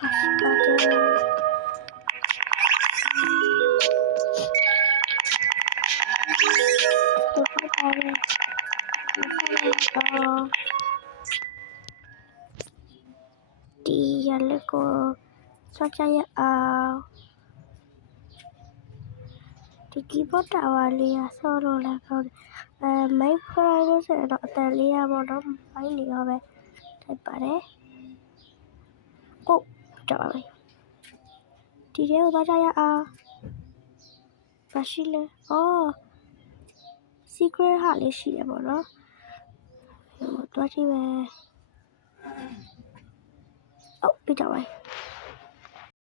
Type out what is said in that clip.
ပါရှိပါတယ်တို့ပါတယ်ဒီရလက်ကိုစပြရအောင်ဒီ keyboard တာဝါလေးရဆော့လို့လည်းကောင်းတယ်မိုက်ဖွာလို့ဆိုတော့အတန်လေးရပါတော့မိုက်လေးရောပဲထိုက်ပါတယ်ကြောက်ပါမယ်ဒီထဲကိုသွားကြရအောင်ဘာရှိလဲsecret ဟာလေးရှိတယ်ပေါ့နော်သွားကြည့်မယ်ပြကြပါ